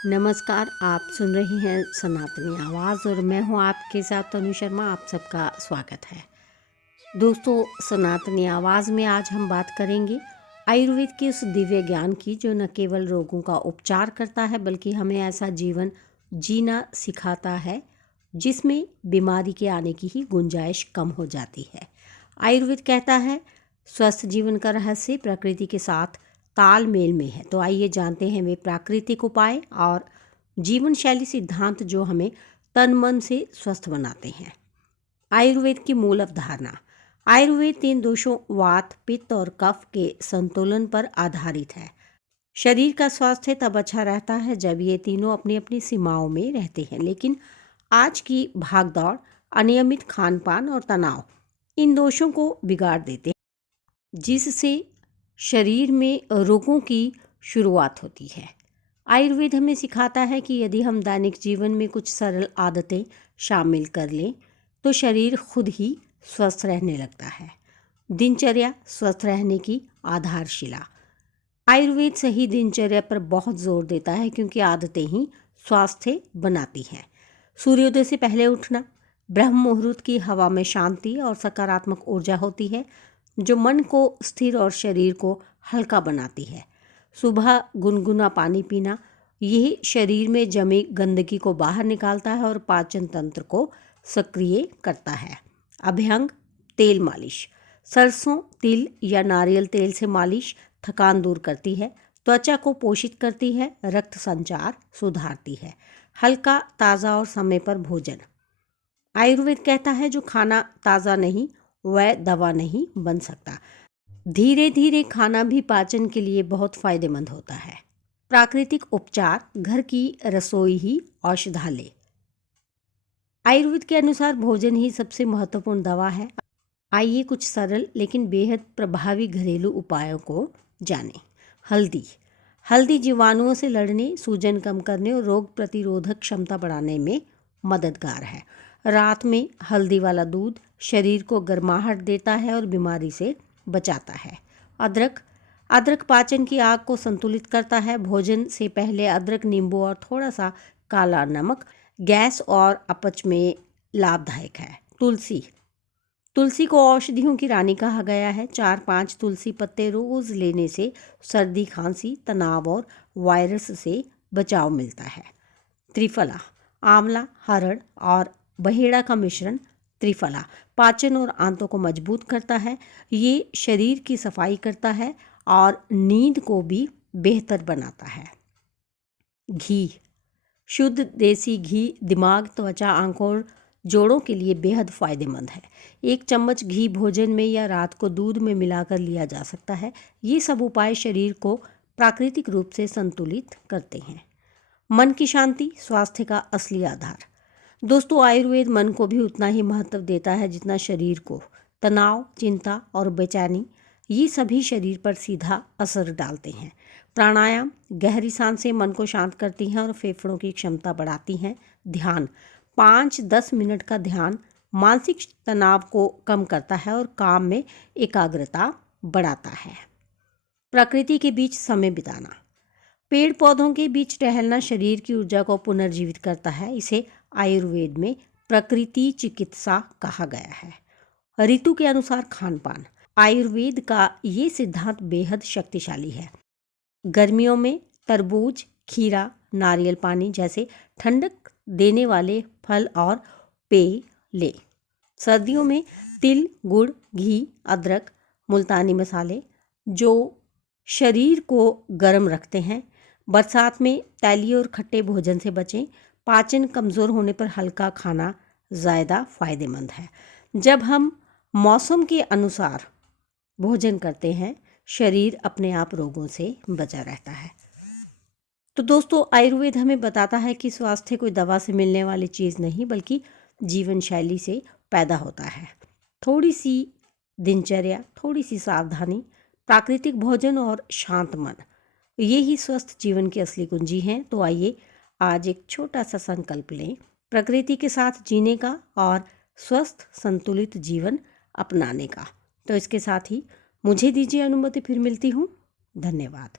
नमस्कार, आप सुन रही हैं सनातनी आवाज़ और मैं हूं आपके साथ तनु शर्मा। आप सबका स्वागत है। दोस्तों, सनातनी आवाज़ में आज हम बात करेंगे आयुर्वेद के उस दिव्य ज्ञान की जो न केवल रोगों का उपचार करता है बल्कि हमें ऐसा जीवन जीना सिखाता है जिसमें बीमारी के आने की ही गुंजाइश कम हो जाती है। आयुर्वेद कहता है स्वस्थ जीवन का रहस्य प्रकृति के साथ तालमेल में है। तो आइए जानते हैं वे प्राकृतिक उपाय और जीवन शैली सिद्धांत जो हमें तन मन से स्वस्थ बनाते हैं। आयुर्वेद की मूल अवधारणा। आयुर्वेद 3 दोषों वात, पित्त और कफ के संतुलन पर आधारित है। शरीर का स्वास्थ्य तब अच्छा रहता है जब ये तीनों अपनी अपनी सीमाओं में रहते हैं, लेकिन आज की भागदौड़, अनियमित खान पान और तनाव इन दोषों को बिगाड़ देते हैं, जिससे शरीर में रोगों की शुरुआत होती है। आयुर्वेद हमें सिखाता है कि यदि हम दैनिक जीवन में कुछ सरल आदतें शामिल कर लें तो शरीर खुद ही स्वस्थ रहने लगता है। दिनचर्या स्वस्थ रहने की आधारशिला। आयुर्वेद सही दिनचर्या पर बहुत जोर देता है क्योंकि आदतें ही स्वास्थ्य बनाती हैं। सूर्योदय से पहले उठना, ब्रह्म मुहूर्त की हवा में शांति और सकारात्मक ऊर्जा होती है जो मन को स्थिर और शरीर को हल्का बनाती है। सुबह गुनगुना पानी पीना, यह शरीर में जमी गंदगी को बाहर निकालता है और पाचन तंत्र को सक्रिय करता है। अभ्यंग तेल मालिश, सरसों, तिल या नारियल तेल से मालिश थकान दूर करती है, त्वचा को पोषित करती है, रक्त संचार सुधारती है। हल्का, ताज़ा और समय पर भोजन। आयुर्वेद कहता है जो खाना ताज़ा नहीं वह दवा नहीं बन सकता। धीरे धीरे खाना भी पाचन के लिए बहुत फायदेमंद होता है। प्राकृतिक उपचार, घर की रसोई ही औषधालय। आयुर्वेद के अनुसार भोजन ही सबसे महत्वपूर्ण दवा है। आइए कुछ सरल लेकिन बेहद प्रभावी घरेलू उपायों को जानें। हल्दी। हल्दी जीवाणुओं से लड़ने, सूजन कम करने और रोग प्रतिरोधक क्षमता बढ़ाने में मददगार है। रात में हल्दी वाला दूध शरीर को गर्माहट देता है और बीमारी से बचाता है। अदरक। अदरक पाचन की आग को संतुलित करता है। भोजन से पहले अदरक, नींबू और थोड़ा सा काला नमक गैस और अपच में लाभदायक है। तुलसी। तुलसी को औषधियों की रानी कहा गया है। 4-5 तुलसी पत्ते रोज लेने से सर्दी, खांसी, तनाव और वायरस से बचाव मिलता है। त्रिफला। आंवला, हरड़ और बहेड़ा का मिश्रण त्रिफला पाचन और आंतों को मजबूत करता है। ये शरीर की सफाई करता है और नींद को भी बेहतर बनाता है। घी। शुद्ध देसी घी दिमाग, त्वचा, आंखों और जोड़ों के लिए बेहद फायदेमंद है। 1 चम्मच घी भोजन में या रात को दूध में मिलाकर लिया जा सकता है। ये सब उपाय शरीर को प्राकृतिक रूप से संतुलित करते हैं। मन की शांति स्वास्थ्य का असली आधार। दोस्तों, आयुर्वेद मन को भी उतना ही महत्व देता है जितना शरीर को। तनाव, चिंता और बेचैनी ये सभी शरीर पर सीधा असर डालते हैं। प्राणायाम, गहरी सांसें मन को शांत करती हैं और फेफड़ों की क्षमता बढ़ाती हैं। ध्यान, 5-10 मिनट का ध्यान मानसिक तनाव को कम करता है और काम में एकाग्रता बढ़ाता है। प्रकृति के बीच समय बिताना। पेड़ पौधों के बीच टहलना शरीर की ऊर्जा को पुनर्जीवित करता है। इसे आयुर्वेद में प्रकृति चिकित्सा कहा गया है। ऋतु के अनुसार खान पान। आयुर्वेद का ये सिद्धांत बेहद शक्तिशाली है। गर्मियों में तरबूज, खीरा, नारियल पानी जैसे ठंडक देने वाले फल और पेय लें। सर्दियों में तिल, गुड़, घी, अदरक, मुल्तानी मसाले जो शरीर को गर्म रखते हैं। बरसात में तैलीय और खट्टे भोजन से बचें। पाचन कमज़ोर होने पर हल्का खाना ज़्यादा फायदेमंद है। जब हम मौसम के अनुसार भोजन करते हैं शरीर अपने आप रोगों से बचा रहता है। तो दोस्तों, आयुर्वेद हमें बताता है कि स्वास्थ्य कोई दवा से मिलने वाली चीज़ नहीं बल्कि जीवन शैली से पैदा होता है। थोड़ी सी दिनचर्या, थोड़ी सी सावधानी, प्राकृतिक भोजन और शांत मन, ये ही स्वस्थ जीवन की असली कुंजी हैं। तो आइए आज एक छोटा सा संकल्प लें प्रकृति के साथ जीने का और स्वस्थ संतुलित जीवन अपनाने का। तो इसके साथ ही मुझे दीजिए अनुमति, फिर मिलती हूँ। धन्यवाद।